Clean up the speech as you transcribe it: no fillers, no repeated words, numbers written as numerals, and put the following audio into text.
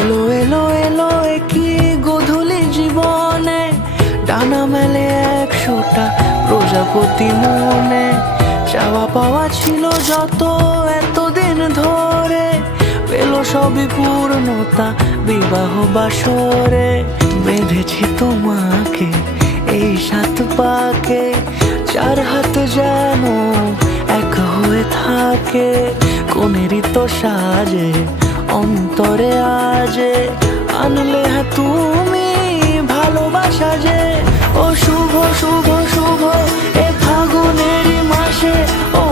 এলো এলো এলো একই গোধূলি জীবনে, ডানা মেলে 100টা প্রজাপতি মনে। চাওয়া পাওয়া ছিল যত এতদিন ধরে, পেল সবই পূর্ণতা বিবাহ বাসরে। বেঁধেছি তোমাকে এই 7 পাকে, 4 হাত যেন এক হয়ে থাকে। কোনেরই তো সাজে অন্তরে আজে, আনলে হ্যাঁ তুমি ভালোবাসা যে। ও শুভ শুভ শুভ এ ফাগুনেরই মাসে, ও